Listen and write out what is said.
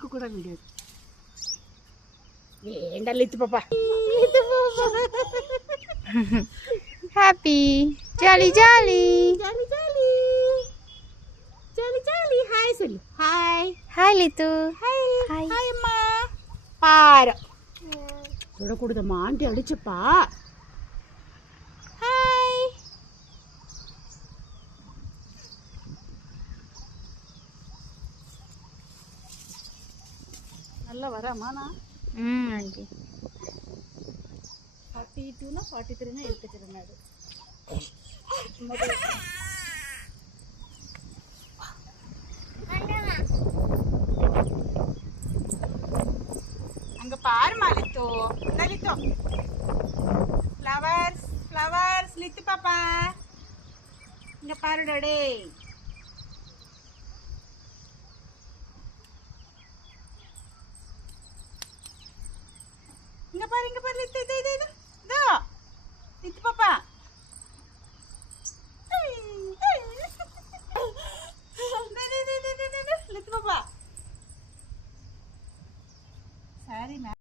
இதுக்கு கூட வீடியோ வேண்டாம் லித்து பாப்பா. Happy jolly jolly jolly jolly jolly jolly. Hi சொல்லு. Hi hi Lithu. Hi hi. Hi அம்மா. பாரு தொட கொடுத்தம்மா ஆண்டி அடிச்சுப்பா. ஹாய். நல்லா வராமா நான் ஆண்டி 42 43 எடுத்துக்கிறேன். அங்க பாருமா லித்து. லித்து ஃப்ளவர்ஸ் ஃப்ளவர்ஸ் லித்து பாப்பா இங்க பாருடா டேய். இங்க பாரு லித்து இது